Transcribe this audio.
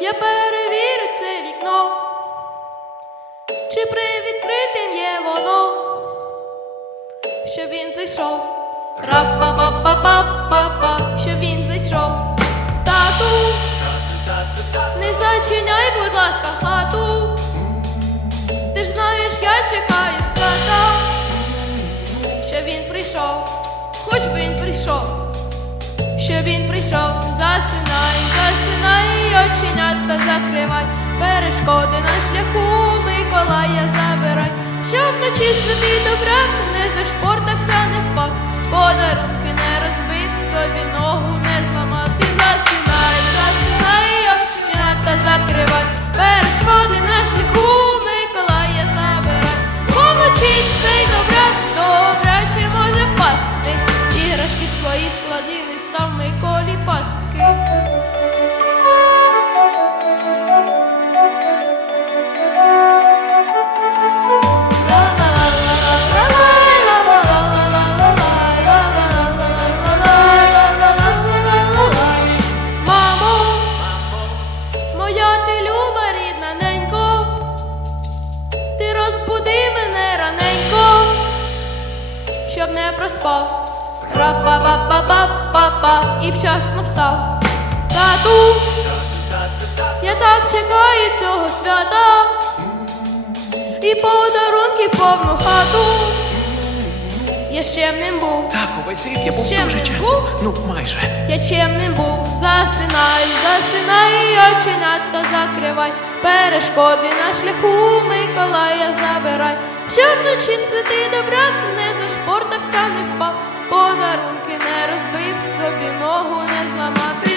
Я перевірю це вікно, чи привідкритим є воно, що він зайшов. Ра-па-па-па-па-па-па, що він зайшов. Що він прийшов, засинай, засинай, оченята закривай, перешкоди на шляху, Миколая забирай, щоб вночі святий добрак свої складили, став Миколі паски. Мамо, моя ти люба рідна ненько, ти розбуди мене раненько, щоб не проспав. Ра-па-па-па-па-па-па і вчасно встав. Тату, я так чекаю цього свята і подарунки повну хату. Я чемним був, Так, увесь рік я був Ще дуже не чемним. був? Ну, майже. я чемним був, засинай, засинай, оченята закривай, перешкоди на шляху Миколая забирай, щоб вночі святий добрак подарунки не розбив собі, ногу не зламати.